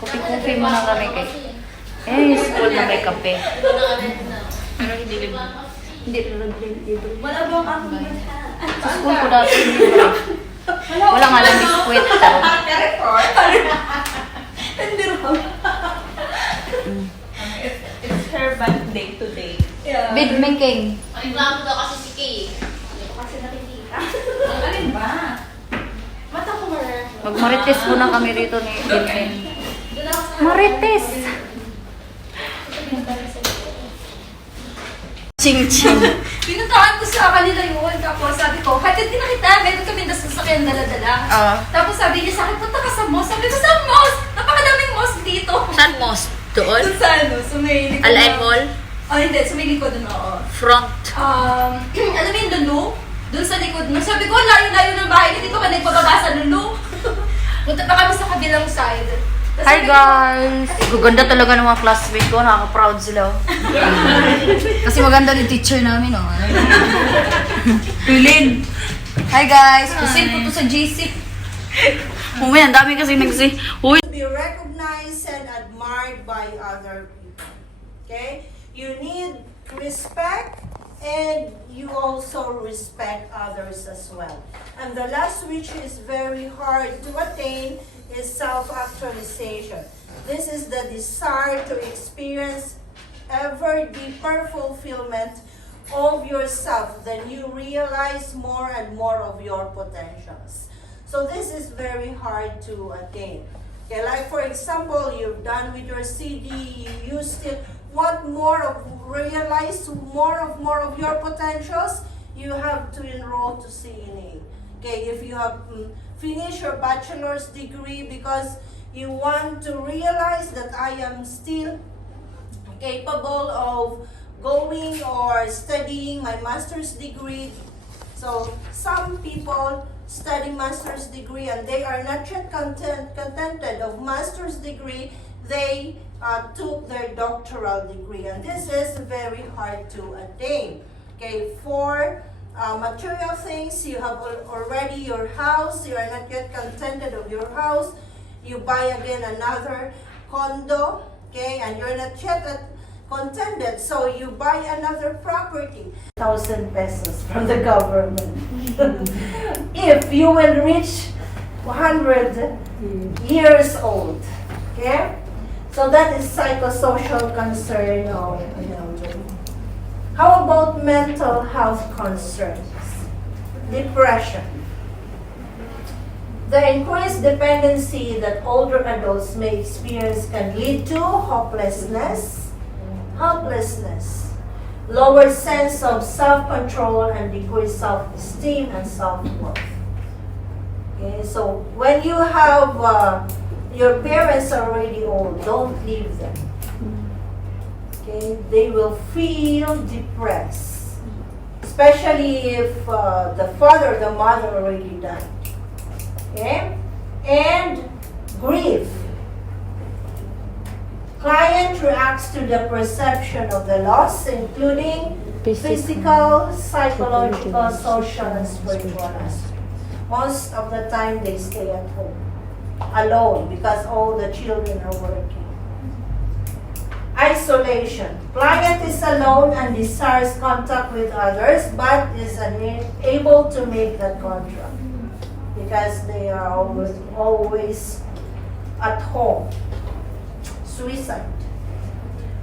Kopi-kopi muna kami kay. Eh, school na may kape. Pero hindi libre. Hindi libre. Wala bang ako? Sa school ko dati libre. Wala nga lang biskwit. Hindi rin. It's her birthday today. Yeah. Bid making. Ang reklamo daw kasi si Kay. Hindi ko kasi nakikita. Alin ba? Mata ko mara. Magmarites muna kami rito ni Bidmin. Doon ako sa... Marites! Ching-ching. Pinuntahan ko sa kanila yun. Tapos sabi ko, hatid din na kita. Meron kami na sasakyan dala-dala. Oo. Tapos sabi niya sa akin, punta ka sa mosque. Sabi ko, sa mosque? Napakadaming mosque dito. Saan most? Doon? Doon sa ano, sumilikod. Alain Mall? Oh, hindi. Sumilikod doon, oo. Front. Alam mo yung Lulu? Doon sa likod mo. Sabi ko, layo-layo ng bahay. Hindi ko pa nagpababa sa Lulu. Punta pa kami sa kabilang side. Tapos Hi sabi ko, guys! Gaganda talaga ng mga classmates ko. Nakaka-proud sila. Kasi maganda yung teacher namin, oh. Pilin! Hi guys! Kusin ko to sa GC. Ang dami kasi nagsi. Uy! Be recognized and admired by other people. Okay? You need respect and you also respect others as well. And the last, which is very hard to attain, is self-actualization. This is the desire to experience ever deeper fulfillment of yourself. Then you realize more and more of your potentials. So this is very hard to attain. Okay, like for example, you've done with your CD, you still want realize more of your potentials, you have to enroll to CNA. Okay, if you have finished your bachelor's degree because you want to realize that I am still capable of going or studying my master's degree. So some people study master's degree and they are not yet contented of master's degree, they took their doctoral degree, and this is very hard to attain. Okay, for material things, you have already your house, you are not yet contented of your house, you buy again another condo, okay, and you're not yet contented, so you buy another property. 1,000 pesos from the government. If you will reach 100 years old, okay? So that is psychosocial concern. How about mental health concerns? Depression. The increased dependency that older adults may experience can lead to hopelessness, helplessness, lower sense of self-control, and decreased self-esteem and self-worth. Okay, so when you have your parents are already old, don't leave them. Okay, they will feel depressed, especially if the father or the mother already died. Okay, and grief. Client reacts to the perception of the loss, including physical, psychological, social, and spiritual aspects. Most of the time, they stay at home alone because all the children are working. Isolation. Client is alone and desires contact with others, but is unable to make that contact because they are always at home. Suicide.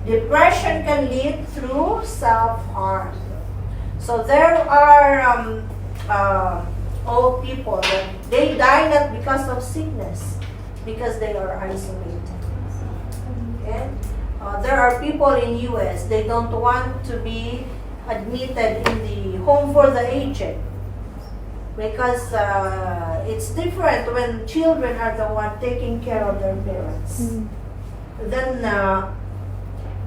Depression can lead through self-harm. So there are old people that they die not because of sickness, because they are isolated. Okay? There are people in US, they don't want to be admitted in the home for the aged because it's different when children are the one taking care of their parents. Then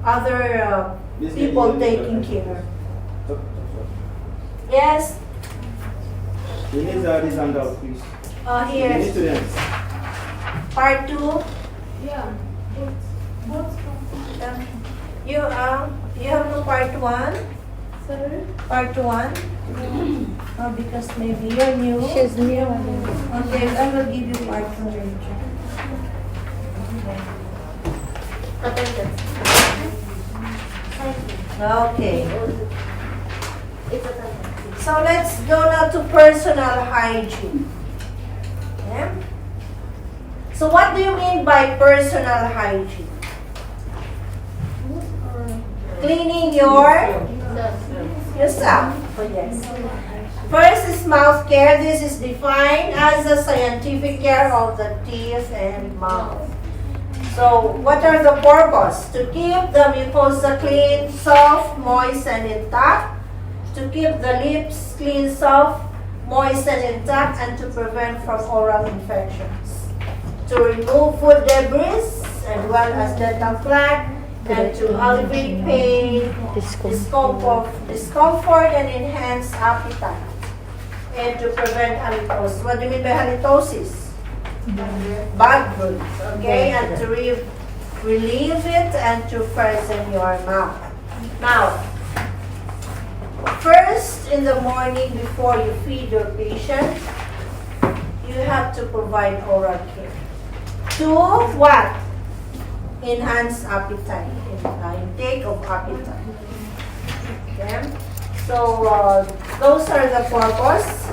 other people taking care. Yes. You need this handout, please. Here. You need students. Part 2. Yeah. You have no part 1? Sir? Part 1? Oh, because maybe you're new. She's new. Okay, I will give you part 2 later. Okay. Attendance. Okay. It's attendance. So let's go now to personal hygiene. Okay? So what do you mean by personal hygiene? Cleaning yourself. Oh, yes. First is mouth care. This is defined as the scientific care of the teeth and mouth. So what are the purpose? To keep the mucosa clean, soft, moist, and intact. To keep the lips clean, soft, moist, and intact, and to prevent from oral infections. To remove food debris as well as dental plaque, and to alleviate pain, discomfort, and enhance appetite. And to prevent halitosis. What do you mean by halitosis? Bad breath, okay? And to relieve it and to freshen your mouth. Now, first in the morning before you feed your patient, you have to provide oral care. To what? Enhance appetite, intake of appetite. Okay? So, those are the purpose.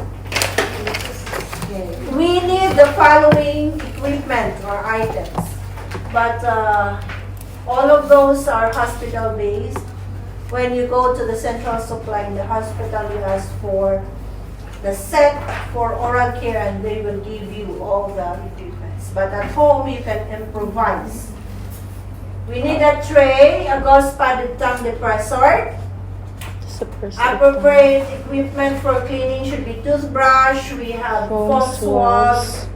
We need the following equipment or items, but all of those are hospital-based. When you go to the central supply in the hospital, you ask for the set for oral care and they will give you all the equipments. But at home, you can improvise. We need a tray, a gauze padded tongue depressor. Appropriate equipment for cleaning should be toothbrush, we have foam swabs,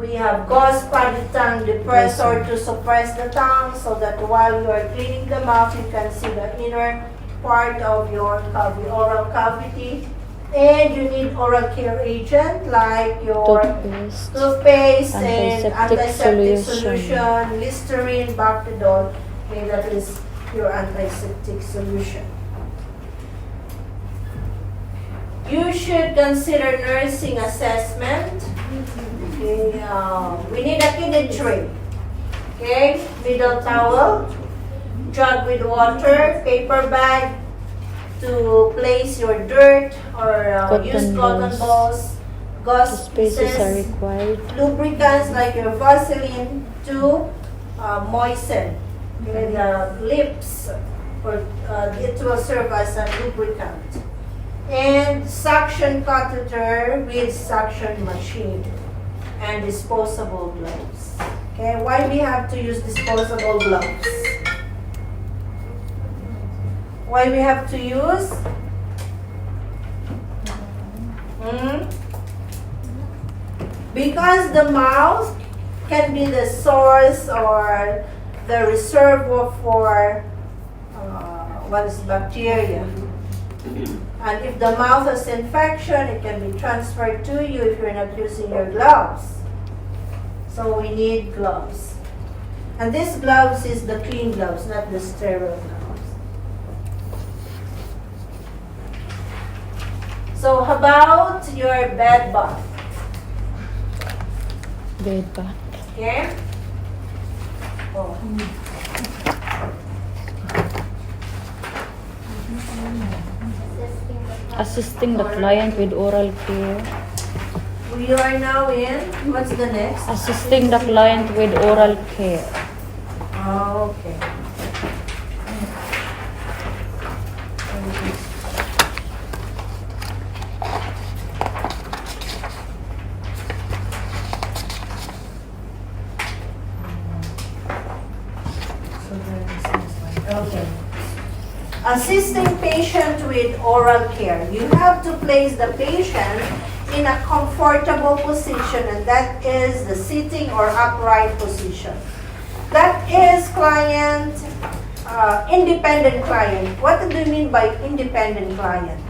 we have gauze padded tongue depressor to suppress the tongue so that while you are cleaning the mouth, you can see the inner part of your oral cavity. And you need oral care agent like your toothpaste and antiseptic solution, Listerine, Bactidol. Okay, that is your antiseptic solution. You should consider nursing assessment. Okay, we need a kidney tray. Okay, middle towel, jug with water, paper bag to place your dirt or used cotton balls, gauze pieces, are required. lubricants like your Vaseline to moisten the lips, or it will serve as a lubricant. And suction catheter with suction machine and disposable gloves. Okay, why we have to use disposable gloves? Why we have to use? Because the mouth can be the source or the reservoir for what is bacteria. And if the mouth has infection, it can be transferred to you if you're not using your gloves. So we need gloves. And this gloves is the clean gloves, not the sterile gloves. So how about your bed bath? Bed bath. Okay? Oh. Assisting the client with oral care. We are now in, what's the next? Assisting the client with oral care. Okay. Okay. Assisting patient with oral care. You have to place the patient in a comfortable position, and that is the sitting or upright position. That is client, independent client. What do you mean by independent client?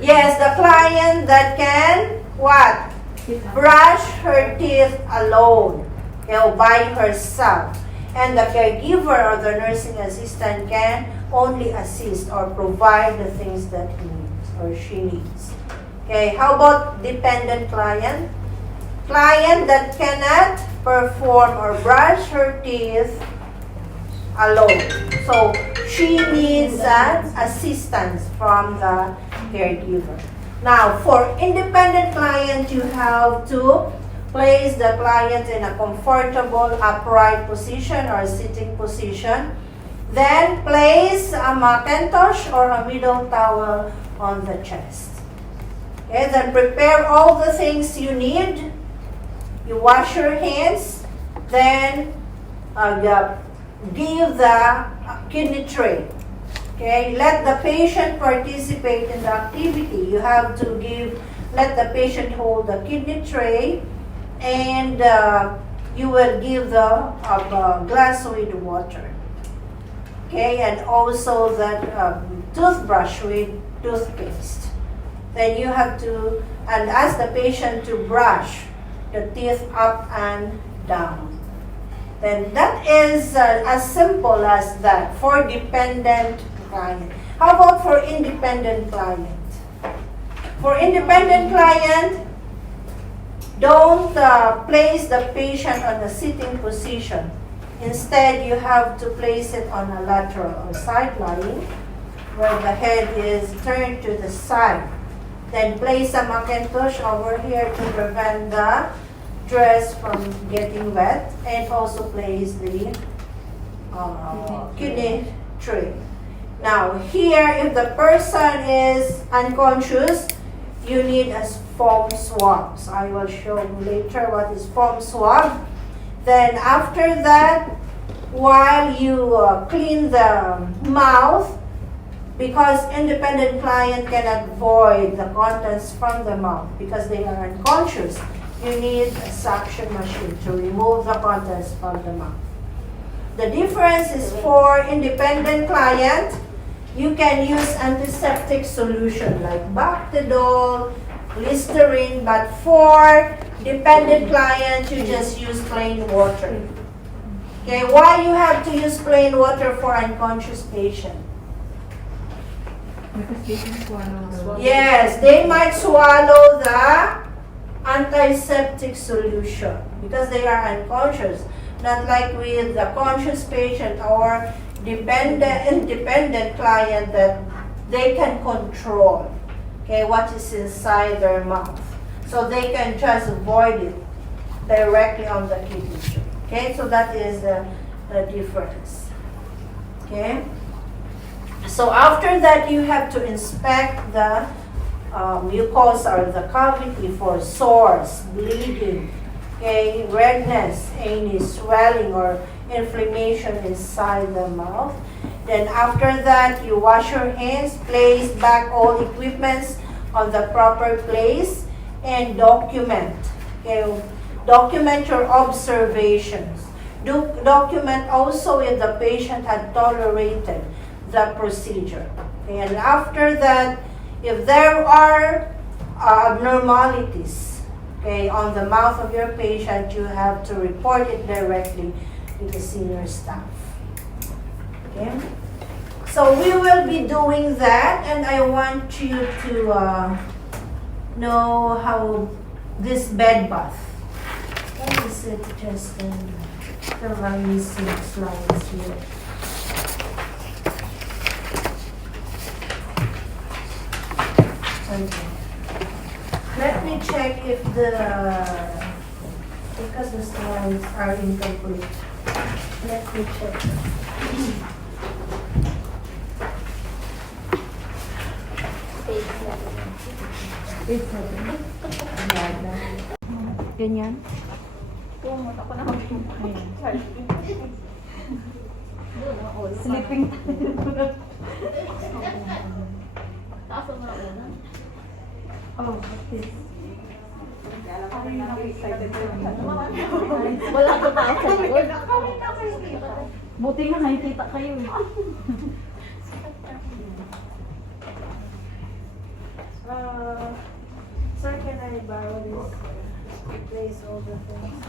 Yes, the client that can, what? Brush her teeth alone, by herself. And the caregiver or the nursing assistant can only assist or provide the things that he needs or she needs. Okay, how about dependent client? Client that cannot perform or brush her teeth alone. So she needs an assistance from the caregiver. Now, for independent client, you have to place the client in a comfortable upright position or sitting position. Then place a Macintosh or a middle towel on the chest. Okay, then prepare all the things you need. You wash your hands, then give the kidney tray. Okay, let the patient participate in the activity. You have to let the patient hold the kidney tray, and you will give the glass with water. Okay, and also the toothbrush with toothpaste. Then you have to, and ask the patient to brush the teeth up and down. Then that is as simple as that for dependent client. How about for independent client? For independent client, don't place the patient on a sitting position. Instead, you have to place it on a lateral or side lying, where the head is turned to the side. Then place a Macintosh over here to prevent the dress from getting wet, and also place the kidney tray. Now here, if the person is unconscious, you need a foam swab. So I will show you later what is foam swab. Then after that, while you clean the mouth, because independent client cannot void the contents from the mouth because they are unconscious, you need a suction machine to remove the contents from the mouth. The difference is for independent client, you can use antiseptic solution like Bactidol, Listerine, but for dependent client, you just use plain water. Okay, why you have to use plain water for unconscious patient? Yes, they might swallow the antiseptic solution because they are unconscious. Not like with the conscious patient or independent client that they can control, okay, what is inside their mouth. So they can just void it directly on the kidney tray. Okay, so that is the difference. Okay. So after that, you have to inspect the mucosa or the cavity for sores, bleeding, okay, redness, any swelling or inflammation inside the mouth. Then after that, you wash your hands, place back all equipments on the proper place, and document. Okay, document your observations. Document also if the patient had tolerated the procedure. Okay, and after that, if there are abnormalities, okay, on the mouth of your patient, you have to report it directly to the senior staff. Okay, so we will be doing that, and I want you to know how this bed bath. What is it? Just the very slides here. Okay. Let me check if because the slides are incomplete. Let me check. Ganyan. Sleeping. Oh, okay. Wala ko tao sa likod. Buti nga nakikita kayo. Sir, can I borrow this? Replace all the things.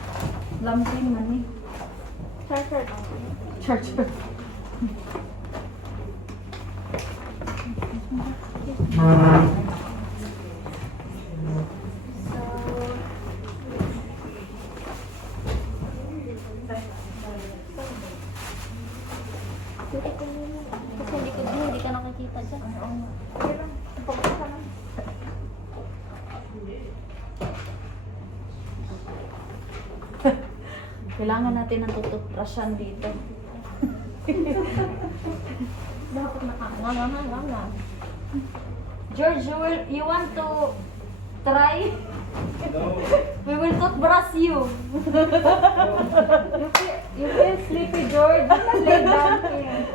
Lambing man eh. Charger. Suti ko muna. Kasi likod mo, hindi ka nakikita dyan. Oo nga. Okay lang. Pagpapasa lang. Kailangan natin ng tututbrushan dito. Dapat nga. George, you want to try? No. We will toothbrush you. You feel sleepy, George? Lay down here.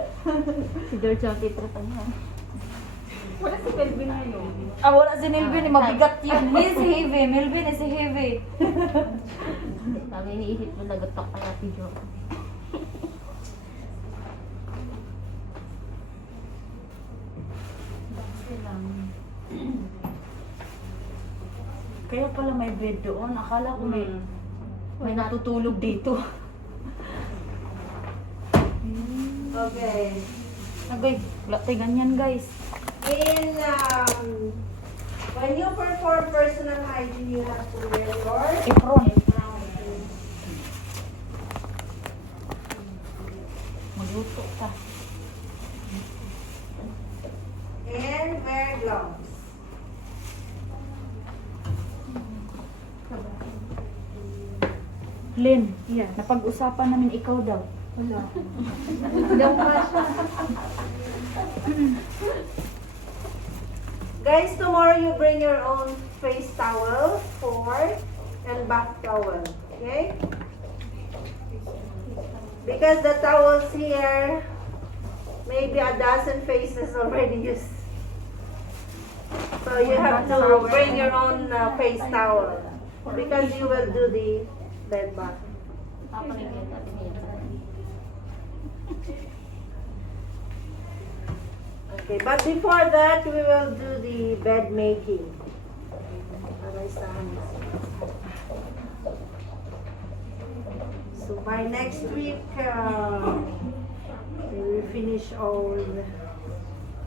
Si George ang titripan niya. Wala si Melvin ngayon. Wala si Melvin. Mabigat yun. He's heavy. Melvin is heavy. Lagi iniisip mo, nagatok kaya si George. Kaya pala may bed doon. Akala ko may natutulog dito. Okay. Agay, wala tayo ganyan guys. In when you perform personal hygiene, you have to wear your Apron. Magluto ka. and wear gloves. Lynn, napag-usapan namin ikaw daw. Wala. Daw pa siya. Guys, tomorrow you bring your own face towel, and bath towel. Okay? Because the towels here, maybe a dozen faces already used. So you have to bring your own face towel. Because you will do the bed bath. Papaligyan natin yan. Okay, but before that, we will do the bed making. So by next week, we will finish all.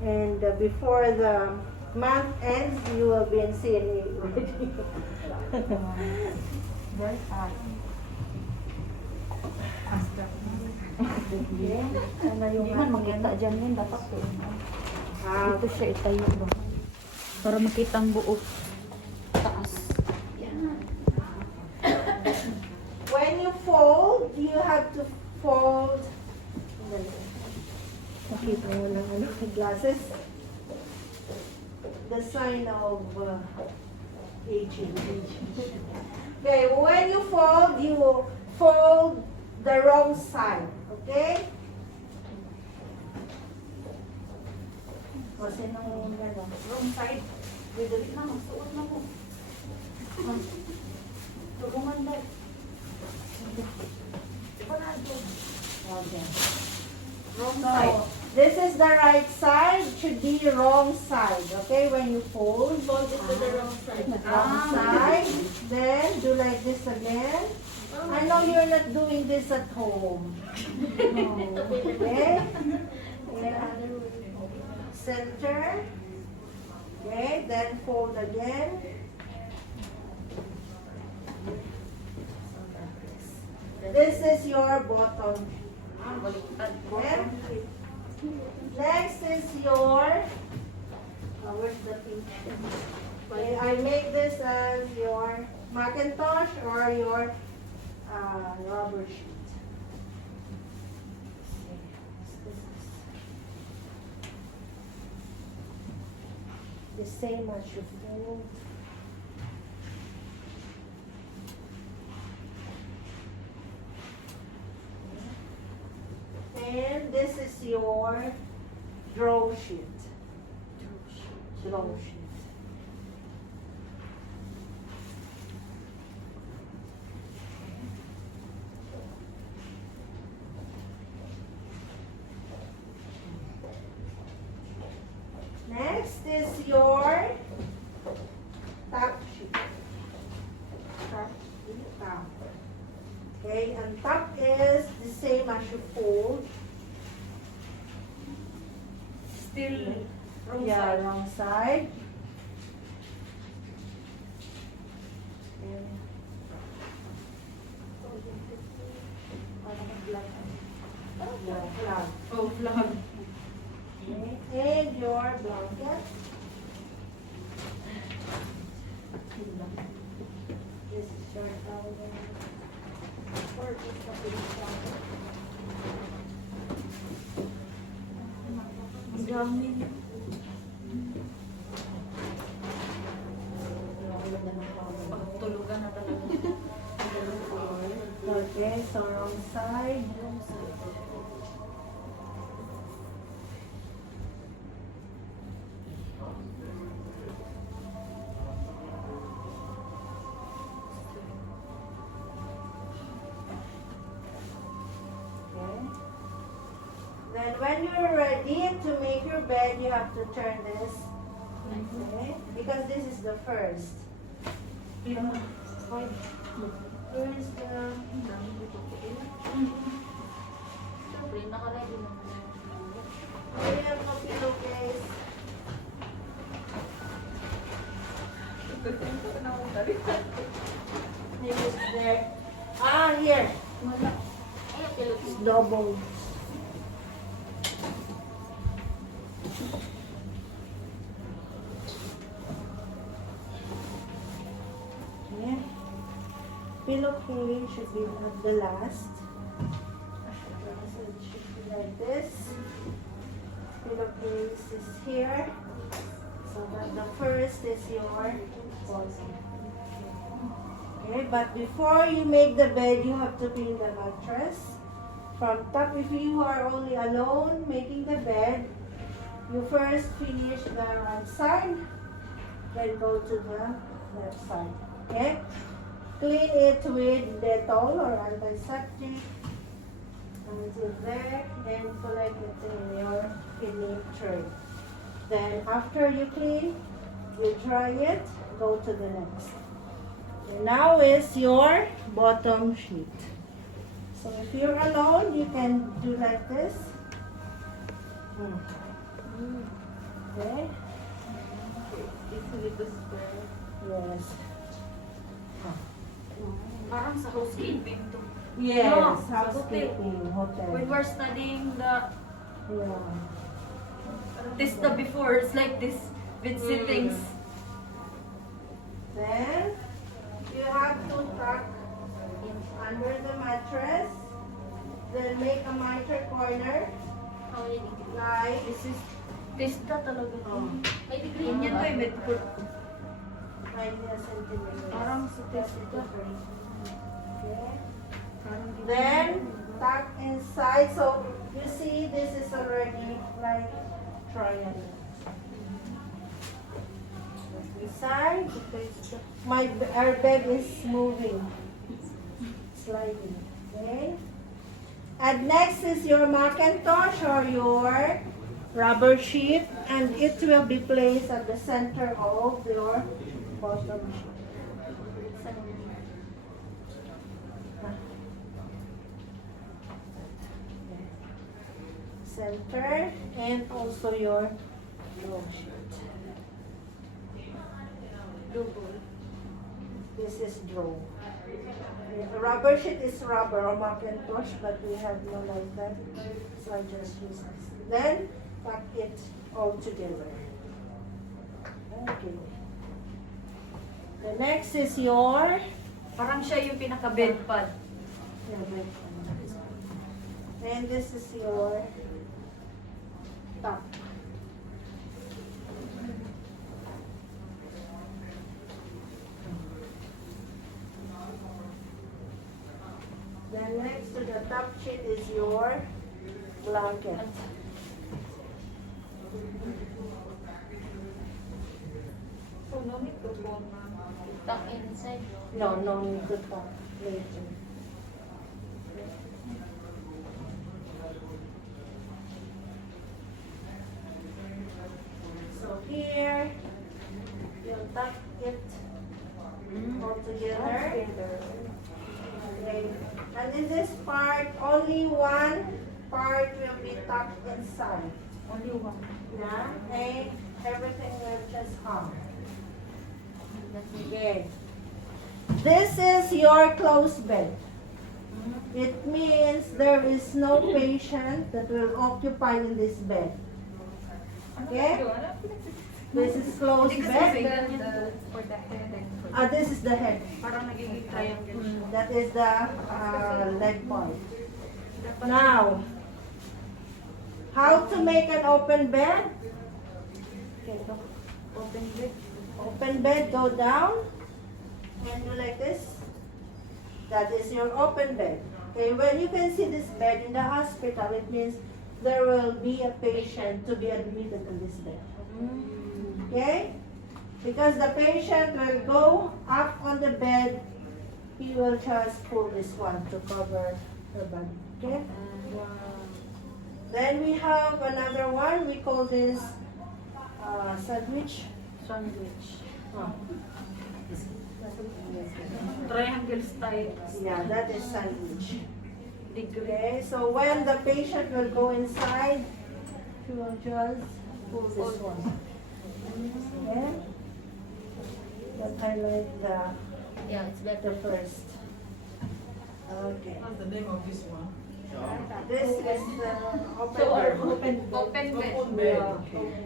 And before the month ends, you will be in CNA already. Very hard. Hindi man makita dyan yun. Dapat ko. Dito siya itayo ba? Para makita ang buo. Taas. When you fold, you have to fold. Nakita mo lang glasses. The sign of aging. Okay, when you fold the wrong side. Okay? Kasi nung gano'n, wrong side. Dito na, magsuot na po. Tulungan ba? Okay. Wrong side. This is the right side, should be wrong side. Okay, when you fold, fold it to the wrong side. Wrong side. Then do like this again. I know you're not doing this at home. No. Okay. Yeah. Center. Okay, then fold again. This is your bottom. Okay. Next is your, where's the pink? Okay, I make this as your Macintosh or your rubber sheet. The same as your fold. And this is your draw sheet. Draw sheet. Next is your top sheet. Top sheet, top. Okay, and top is the same as your fold. Still wrong side. Wrong side. Flag. Oh, flag. Amin. Pagtulugan na talaga. Okay, so wrong side. Okay. Then when you're ready to make your bed, you have to turn this. Okay? Because this is the first. Where is the... Siyempre, nakaready na. We have no pillowcase. Here is there. Ah, here. Ay, pilot. It's double. Okay. Pillowcase should be at the last. So it should be like this. Pillowcase is here. So that the first is your bottom. Okay, but before you make the bed, you have to clean the mattress. From top, if you are only alone making the bed, you first finish the right side, then go to the left side. Okay? Clean it with Dettol or antiseptic until there, then collect it in your cleaning tray. Then after you clean, you dry it, go to the next. And now is your bottom sheet. So if you're alone, you can do like this. Okay? Yes. Parang sa housekeeping to. Yes, No, housekeeping, hotel. When we're studying the Yeah. the before, it's like this with sittings. Then, you have to tuck under the mattress. Then make a miter corner. Like, Testa talaga to. May degree Yun niya yan to eh, med 90 centimeters. Parang sa testa. Okay. Then, tuck inside. So, you see, this is already like triangle. Inside, our bed is moving, sliding. Okay. And next is your Macintosh or your rubber sheet, and it will be placed at the center of your bottom sheet. Center and also your row sheet. This is draw. The rubber sheet is rubber or Macintosh, but we have no like that, so I just use this. Then tuck it all together. Okay. The next is your Parang siya yung pinaka-bed pad. and this is your top. Then next to the top sheet is your blanket. So, no need to go na. Tuck inside. No, no need to tuck later. So here, you'll tuck it all together. Okay. And in this part, only one part will be tucked inside. Only one. Yeah, and everything will just hang. Okay. This is your closed bed. It means there is no patient that will occupy in this bed. Okay? This is closed Hindi kasi bed. ganyan to for the head and for This is the head. parang nagiging triangle siya. That is the leg part. Now, How to make an open bed? Okay, ito. Open bed. Open bed, go down and do like this. That is your open bed. Okay, when you can see this bed in the hospital, it means there will be a patient to be admitted on this bed. Okay? Because the patient will go up on the bed, he will just pull this one to cover her body. Okay? Then we have another one, we call this sandwich. Sandwich. Oh. Triangle style. Yeah, that is sandwich. Degree. Okay, so when the patient will go inside, she will just pull this one. Okay? But I like Yeah, it's the better. first. Okay. What's the name of this one? This is the Open bed.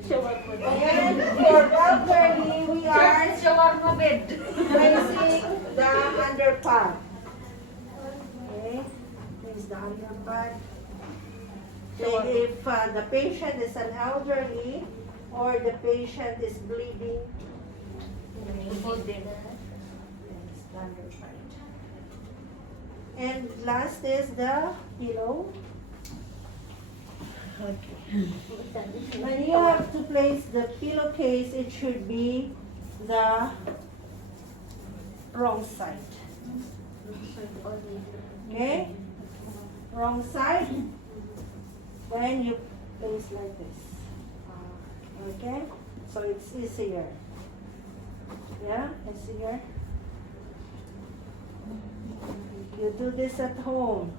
And for elderly, we are Shawarma bed. placing the underpad. Okay, place the underpad. So if the patient is an elderly or the patient is bleeding, it's the underpad. And last is the pillow. Okay. When you have to place the pillowcase, it should be the wrong side. Okay? Wrong side. Then you place like this. Okay? So it's easier. Yeah? Easier. You do this at home.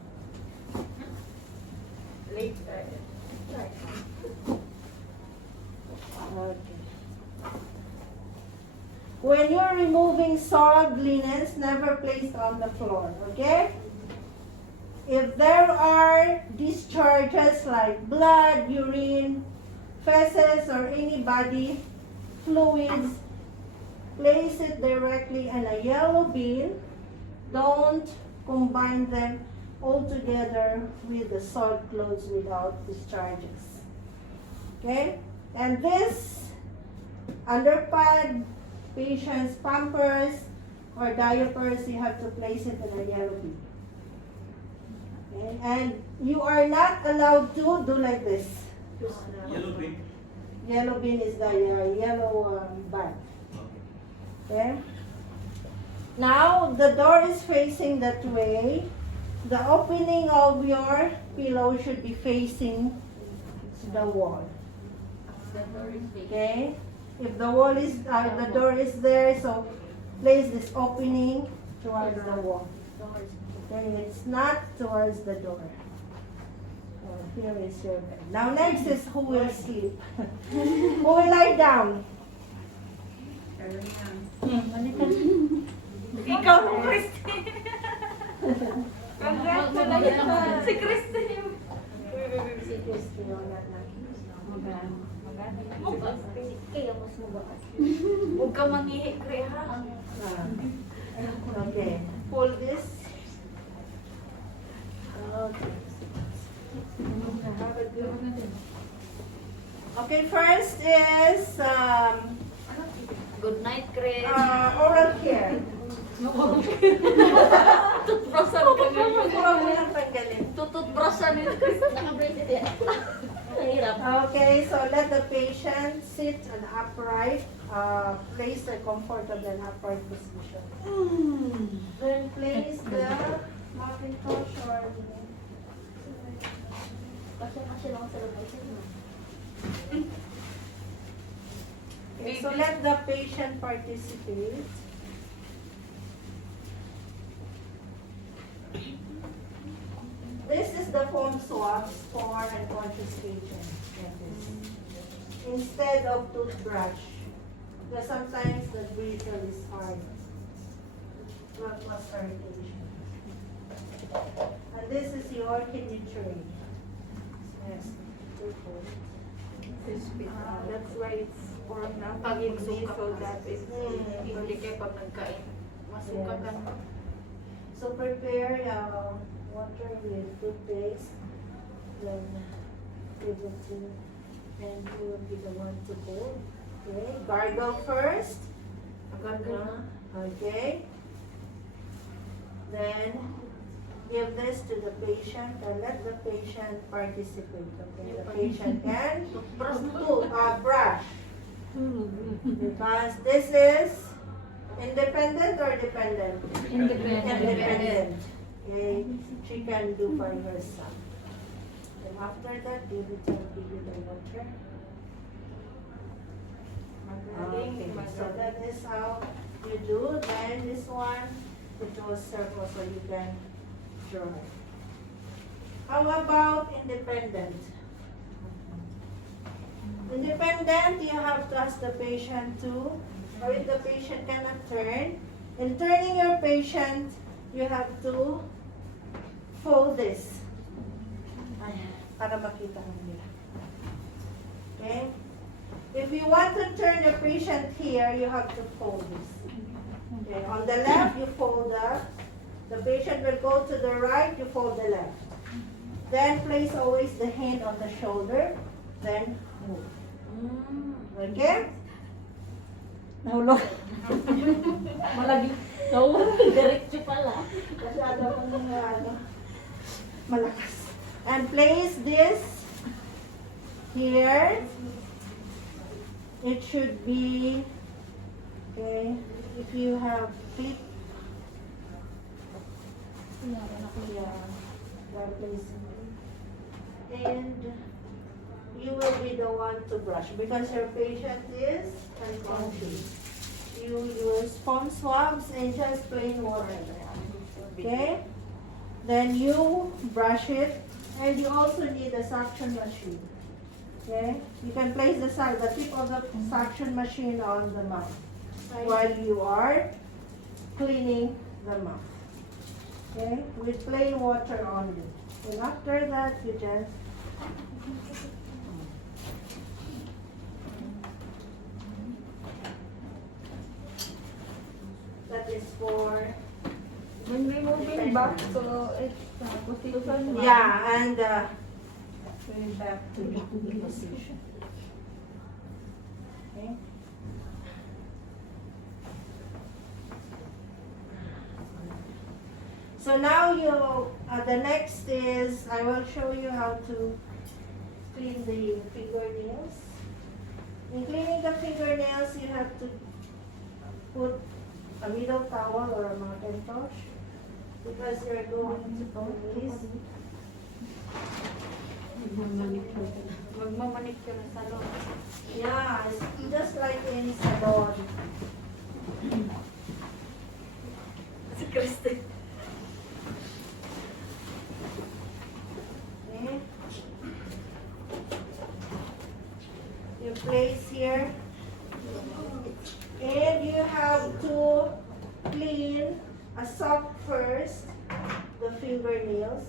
Later. Okay. When you're removing soiled linens, never place on the floor, okay? If there are discharges like blood, urine, feces, or any body fluids, place it directly in a yellow bin. Don't combine them all together with the soiled clothes without discharges. Okay? And this underpad, patient's pampers, or diapers, you have to place it in a yellow bin. Okay? And you are not allowed to do like this. Yellow bin. Yellow bin is the yellow bag. Okay? Now, the door is facing that way. The opening of your pillow should be facing the wall. Okay? If the wall is, the door is there, so place this opening towards the wall. Then it's not towards the door. Here is your bed. Now next is who will sleep. Who will lie down? Ikaw, Christy. Congratulations. Si Christy. Si Christy, wala na. Kaya mas mabakas. Huwag ka mangihi, Kre, ha? Okay. Pull this. Okay. Okay, first is Good night, Kre. oral care. Tututbrasan ka ngayon. Huwag mo nang tanggalin. Tututbrasan yun, Kre. Naka-bracelet yan. Ang hirap. Okay, so let the patient sit an upright, place a comfortable and upright position. Then place the Macintosh or Kasi lang sa labas yun. okay, so let the patient participate. This is the foam swabs for unconscious patients. Like this. Instead of toothbrush. Because sometimes the breathing is hard. Not plus irritation. And this is your kidney tray. Yes. That's why it's for pag-ibig so that is hindi kayo pag nagkain. Masukatan. So prepare water with toothpaste. Then give it to you. And you will be the one to hold. Okay, gargle first. Okay. Then give this to the patient and let the patient participate. Okay, the patient can brush. Because this is independent or dependent? Independent. Okay, she can do by herself. And after that, give it to the water. Okay, so that is how you do. Then this one, it will serve also you can dry. How about independent? Independent, you have to ask the patient to, or if the patient cannot turn, in turning your patient, you have to fold this. Ayan, para makita mo nila. Okay? If you want to turn the patient here, you have to fold this. Okay, on the left, you fold up. The patient will go to the right, you fold the left. Then place always the hand on the shoulder, then move. Okay? Nahulog. Malagi. Nahulog. Diretso pala. Masyado kong malakas. And place this here. It should be, okay, if you have feet, yeah, that place. And you will be the one to brush because your patient is unconscious. You use foam swabs and just plain water. Okay? Then you brush it, and you also need a suction machine. Okay? You can place the tip of the suction machine on the mouth while you are cleaning the mouth. Okay? With plain water only. And after that, you just that is for When removing back, so it's position. yeah, and going back to the position. Okay. So now the next is I will show you how to clean the fingernails. In cleaning the fingernails, you have to put a middle towel or a Macintosh because you're going to police. Magmamanicure sa salon. Yeah, it's just like in salon. Si Kristen. Okay. You place here. And you have to clean a sock first, the fingernails,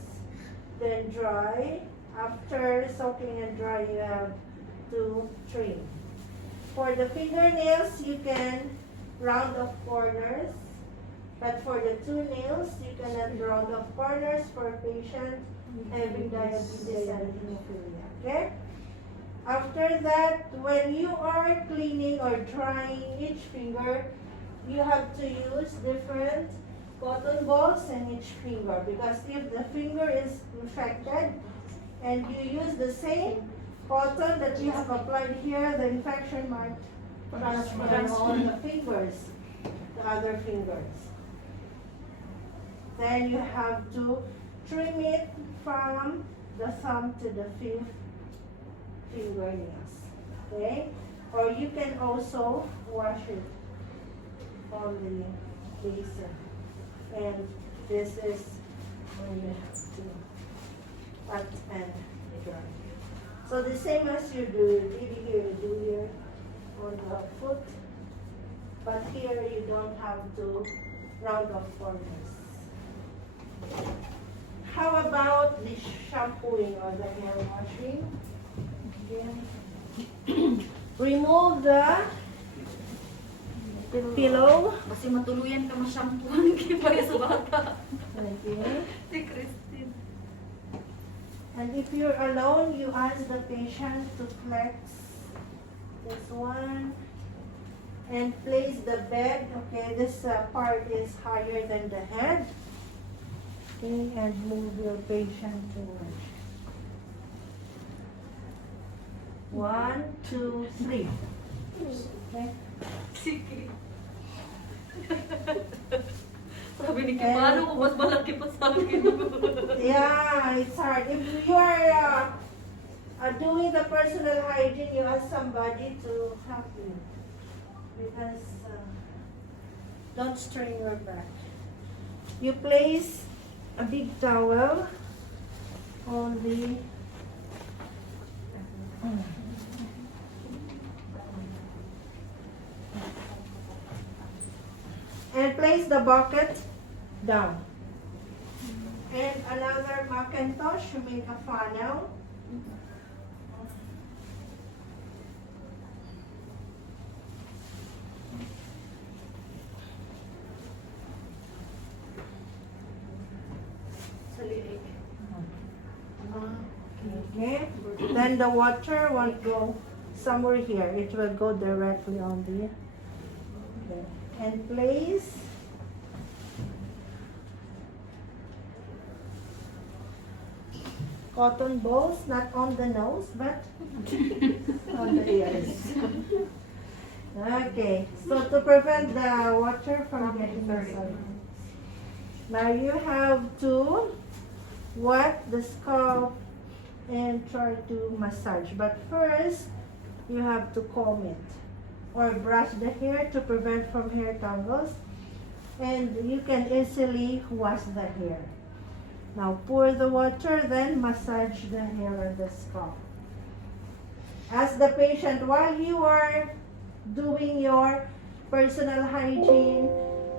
then dry. After soaking and dry, you have to trim. For the fingernails, you can round off corners, but for the two nails, you cannot round off corners for a patient having diabetes and hemophilia. Okay? After that, when you are cleaning or drying each finger, you have to use different cotton balls in each finger because if the finger is infected and you use the same cotton that you have applied here, the infection might transfer on the fingers, the other fingers. Then you have to trim it from the thumb to the fifth fingernails. Okay? Or you can also wash it on the basin. And this is when you have to cut and dry. So the same as you do, you do here on the foot, but here you don't have to round off corners. How about the shampooing or the hair washing? Remove the pillow. Kasi matuluyan ka ma-shampooan kaya sa bata. Okay. Si Kristen. And if you're alone, you ask the patient to flex this one and place the bed. Okay, this part is higher than the head. Okay, and move your patient forward. 1, 2, 3. Okay. Sabi ni Kim, paano ko mas malaki pa sa akin? Yeah, it's hard. If you are doing the personal hygiene, you ask somebody to help you. Because don't strain your back. You place a big towel on the and place the bucket down. And another Macintosh, you make a funnel. Okay. Then the water won't go somewhere here. It will go directly on the okay. And place cotton balls, not on the nose, but on the ears. Okay, so to prevent the water from getting inside. Now you have to wet the scalp and try to massage. But first, you have to comb it or brush the hair to prevent from hair tangles. And you can easily wash the hair. Now pour the water, then massage the hair on the scalp. Ask the patient while you are doing your personal hygiene,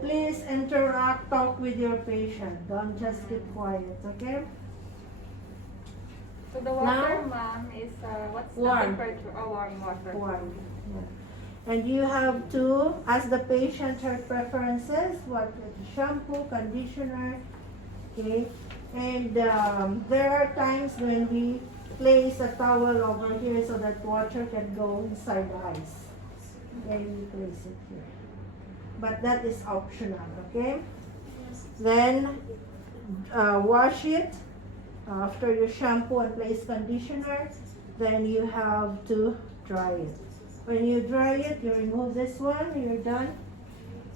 please interact, talk with your patient. Don't just keep quiet, okay? So the water, ma'am, is what's Warm. the temperature? Oh, warm water. Warm. Yeah. And you have to ask the patient her preferences, what shampoo, conditioner, okay? And there are times when we place a towel over here so that water can go inside the eyes. And we place it here. But that is optional, okay? Then wash it after you shampoo and place conditioner. Then you have to dry it. When you dry it, you remove this one, you're done.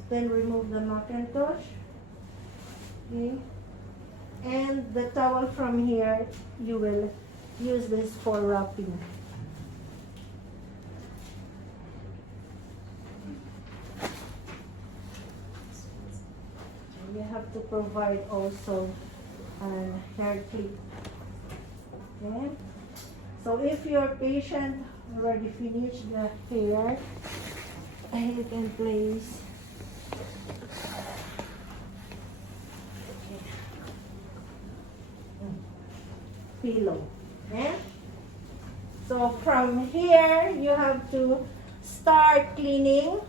Then remove the Macintosh. Okay. And the towel from here, you will use this for wrapping. You have to provide also a hair clip. Okay? So if your patient already finished the hair, you can place pillow. Okay? So from here, you have to start cleaning,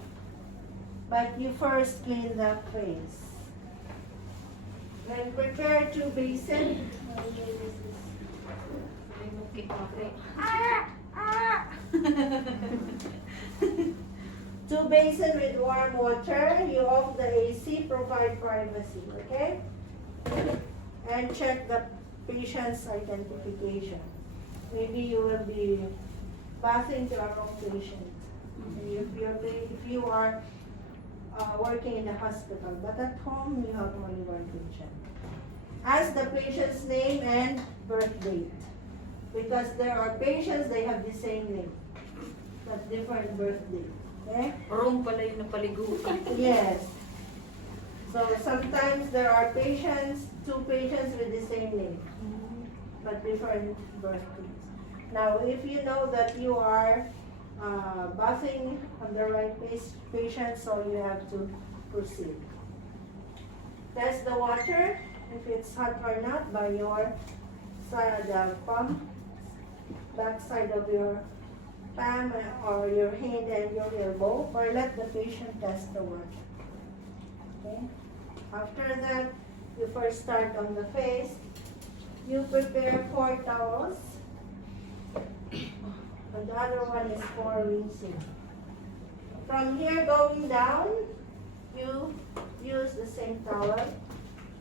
but you first clean the face. Then prepare 2 basins. Two basins with warm water. You off the AC, provide privacy, okay? And check the patient's identification. Maybe you will be bathing the wrong patient. If you are working in the hospital, but at home you have only one patient. Ask the patient's name and birth date, because there are patients they have the same name but different birth date. Okay? Room pala yung napaliguan. Yes. So sometimes there are patients, 2 patients with the same name but different birth dates. Now, if you know that you are bathing on the right patient, so you have to proceed. Test the water, if it's hot or not, by your side palm, back side of your palm or your hand and your elbow, or let the patient test the water. Okay. After that, you first start on the face. you prepare 4 towels. And the other one is for rinsing. From here going down, you use the same towel.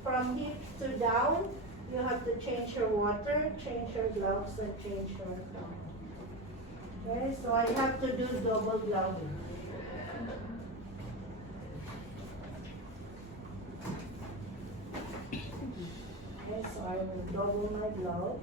From hip to down, you have to change your water, change your gloves, and change your towel. Okay, so I have to do double gloving. Okay, so I will double my gloves.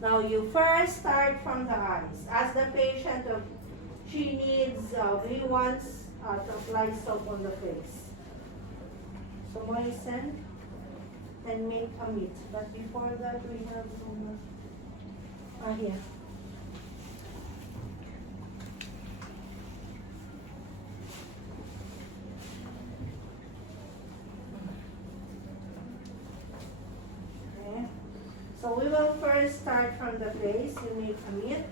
Now you first start from the eyes. As the patient, she needs, he wants to apply soap on the face. So moisten and make a mitt. But before that, we have some, here. Okay. So we will first start from the face. You make a mitt.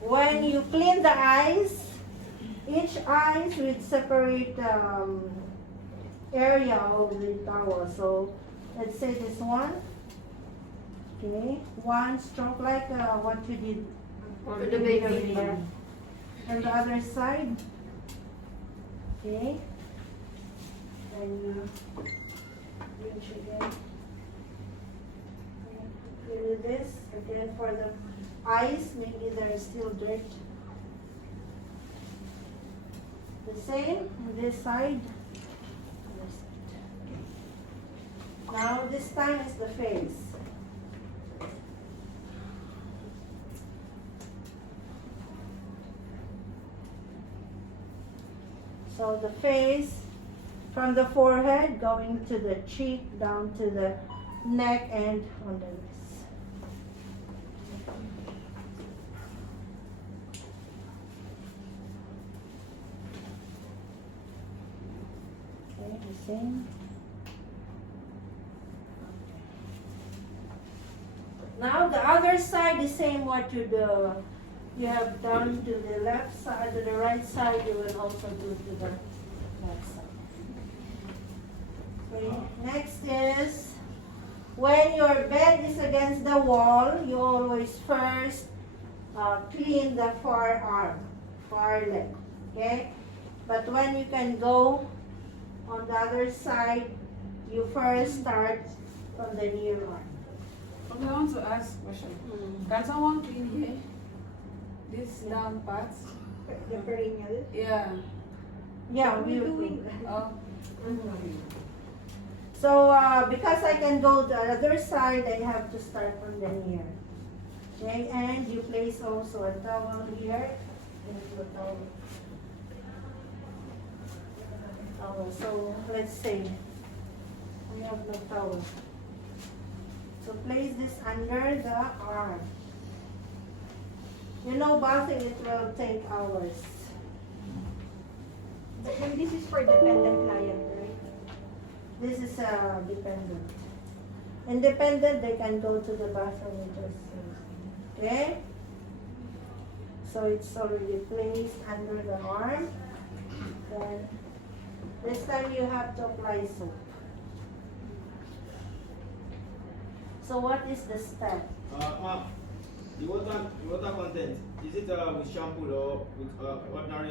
When you clean the eyes, each eyes with separate area of the towel. So let's say this one. Okay, one stroke like what you did For the baby. and the other side. Okay, and you rinse again. You do this again for the eyes, maybe there is still dirt. The same on this side. Now this time is the face. So the face from the forehead going to the cheek down to the neck and on the wrist. Okay, the same. Now the other side, the same what you do. You have done to the left side, to the right side, you will also do to the left side. Okay, next is when your bed is against the wall, you always first clean the far arm, far leg, okay? But when you can go on the other side, you first start from the near arm. Okay, I want to ask a question. Can someone clean here? This down part? The perineal? Yeah. Yeah, we will clean. Oh. So, because I can go to the other side, I have to start from the near. Okay, and you place also a towel here. Into a towel. So, let's say, we have no towel. So, place this under the arm. You know, bathing, it will take hours. And this is for dependent client, right? This is dependent. Independent, they can go to the bathroom and just, okay? So it's already placed under the arm. Then this time you have to apply soap. So what is the step? The water content, is it with shampoo or with ordinary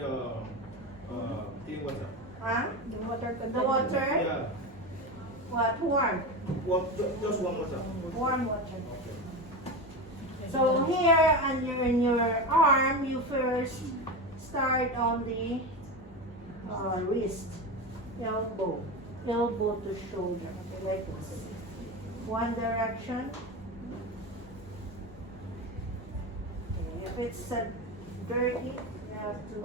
clean water? Huh? The water content. The water? Yeah. What? Warm. Just warm water. Warm water. So here in your arm, you first start on the wrist, elbow to shoulder, okay, like this. One direction. Okay, if it's dirty, you have to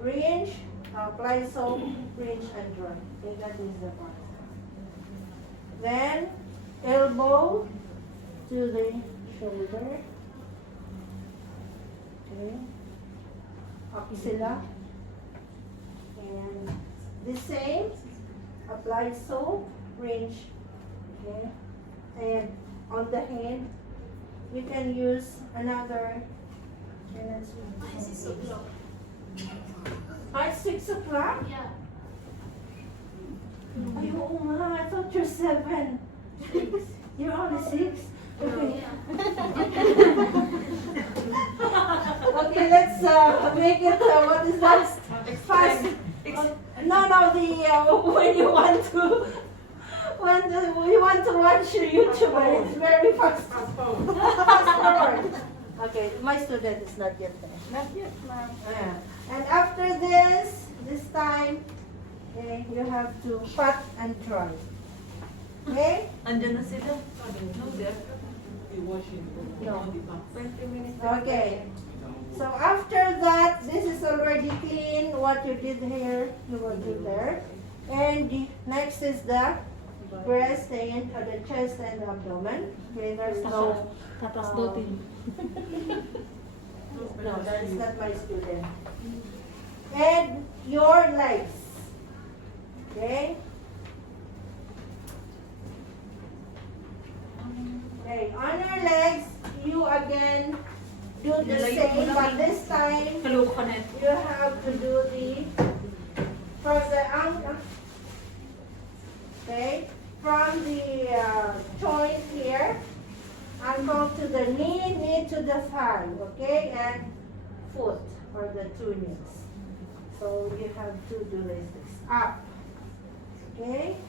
rinse, apply soap, rinse and dry. Okay, that is the part. Then elbow to the shoulder. Okay. Axilla. And the same, apply soap, rinse. Okay. And on the hand, you can use another. Okay, let's see. It's 6 o'clock? Yeah. Ay, oo nga. I thought you're 7. 6. You're only 6? Okay. Okay, let's make it, what is that? Fast. No, when you want to, you want to watch YouTuber, it's very fast. Fast forward. Okay, my student is not yet there. Not yet, ma'am. And after this time, okay, you have to pat and dry. Okay? Andyan na sila. No, they're No. 20 minutes. Okay. So after that, this is already clean. What you did here, you will do there. And next is the breast and the chest and the abdomen. Okay, there's no. Tatas dotin. No, that is not my student. And your legs. Okay? Okay, on your legs, you again do the same, but this time you have to do from the ankle, okay, from the joint here, ankle to the knee to the thigh, okay, and foot or the two knees. So you have to do this up, okay.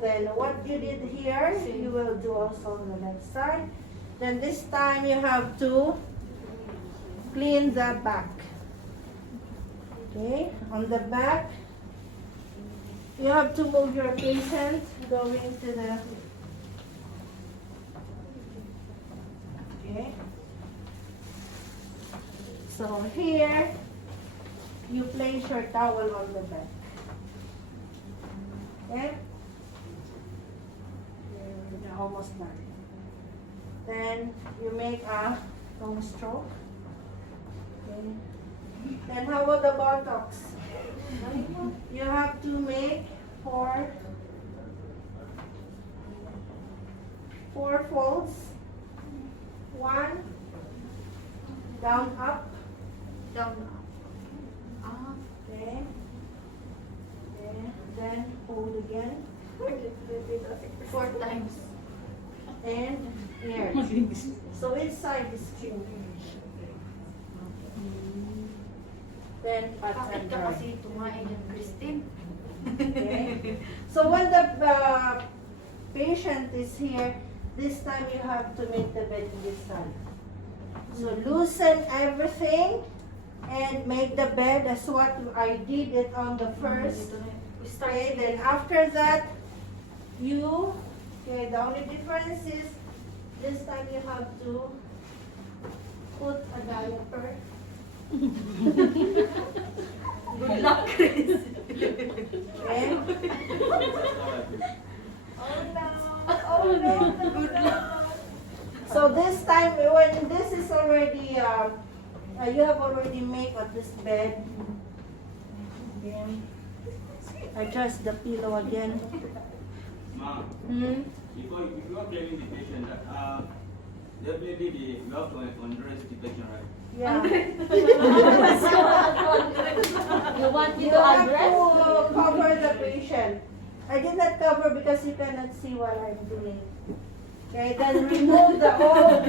Then what you did here, you will do also on the left side. Then this time you have to clean the back. Okay, on the back, you have to move your patient going to the. Okay. So here, you place your towel on the back. Okay. You're almost done. Then you make a long stroke. Okay. Then how about the buttocks? You have to make four folds. One, down, up. Down. Ah. Okay. Okay. Then hold again. 4 times. And here. So each side is two. Then pat Bakit and ka dry. kasi tumain yan, Christine? Okay. So when the patient is here, this time you have to make the bed this side. So loosen everything and make the bed as what I did it on the first. Okay, then after that, okay, the only difference is this time you have to put a diaper. Good luck, Chris. Okay? Oh no, good luck. So this time, when this is already, you have already made of this bed. Okay. Adjust the pillow again. Ma'am, Hmm? if you are claiming the patient, definitely you have to undress the patient, right? Yeah. You want me You to have address? to cover the patient. I did not cover because you cannot see what I'm doing. Okay, then remove the old.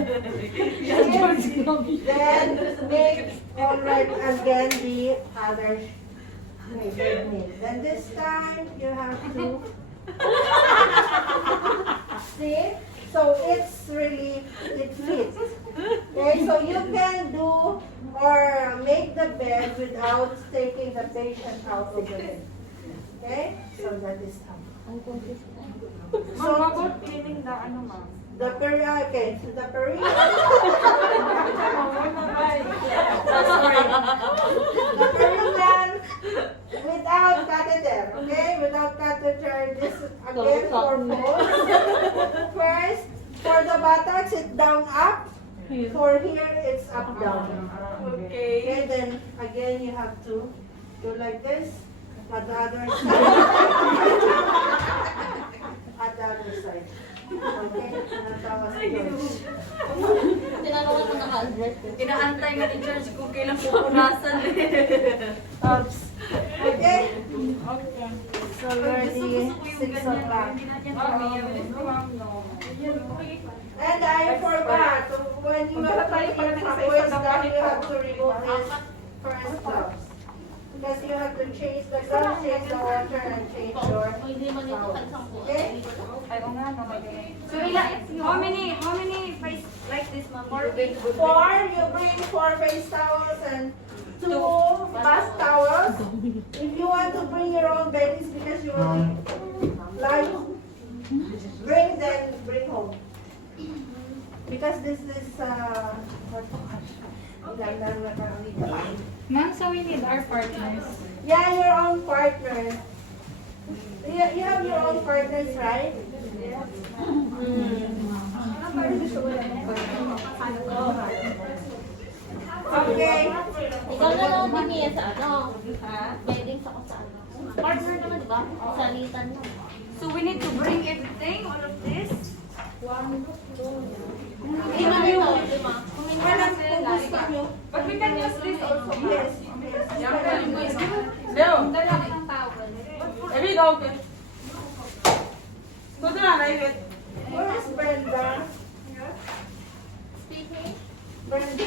Then make alright again the other technique. Then this time you have to see. So it's really it fits. Okay, so you can do or make the bed without taking the patient out of the bed. Okay, so that is how. Ma'am, how about cleaning the ano, ma'am? The period, okay, so the period. Sorry. The period without catheter, okay? Without catheter, this again for folds. First, for the buttocks, it's down up. For here, it's up down. Okay. Okay, then again you have to go like this at the other side. At the other side. Okay? Natawa sa George. Tinanungan mo ng address. Inaantay nga ni George kung kailan pupunasan. Oops. Okay? Okay. So you're the 6 o'clock. And I forgot, when you are playing boys down, you have to remove this first gloves. Because you have to change the gloves, change the water, and change your Hindi man ito towels. kansang po. Okay? So how many face like this, ma'am? 4, you bring 4 face towels and 2 bath towels. If you want to bring your own beddings because you will like, bring home. Because this is, Ma'am, so we need our partners. yeah, your own partners. You have your own partners, right? Okay. Ikaw na lang humingi sa ano? Wedding sa kasama. Partner naman, di ba? Salitan mo. So we need to bring everything, all of this. Hindi man ito, di ba? Walang kung gusto nyo. But we can use this also. Yes. Leo. Ebi, ikaw, okay. Gusto na, naibit. Where is Brenda? Speaking. Brenda.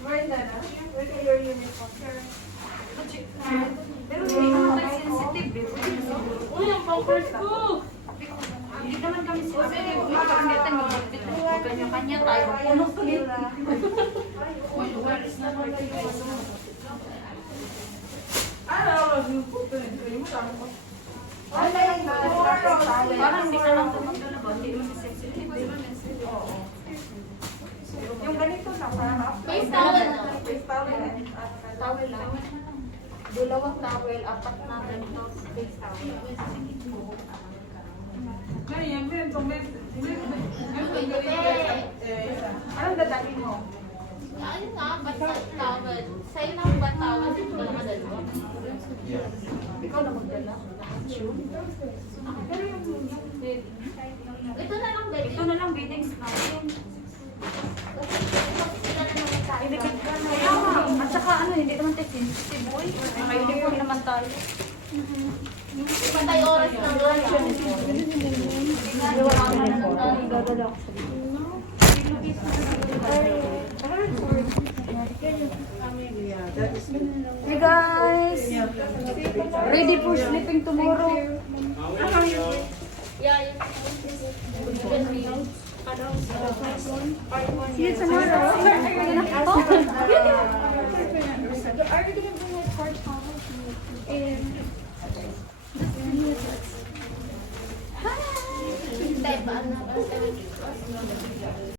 Brenda na? Look at your uniform. Pero hindi naman tayo sensitive eh. Uy, ang pampers ko. Hindi naman kami sensitive. Hindi tayo kanya-kanya tayo. Puno ulit. Ano, yung puto nito, yung tama ko. Parang hindi ka lang tumagdala ba? Hindi naman sensitive. Yung ganito na, parang Face towel na. face towel. Towel lang. Dalawang towel, 4 na ganito. Face towel. Ngayon, yung ganito, Anong dadalhin mo? Ayun nga, basta towel. Sa'yo lang ba towel? Ito lang madalo. Ikaw na magdala. Ito na lang, baby. Ito na lang biddings natin. Ibigay ka na. Kaya nga. At saka ano, hindi naman tayo sensitive. Uy, may uniform naman tayo. Patay oras ng lunch. Hey guys! Ready for sleeping tomorrow. Yeah, yun. See you tomorrow.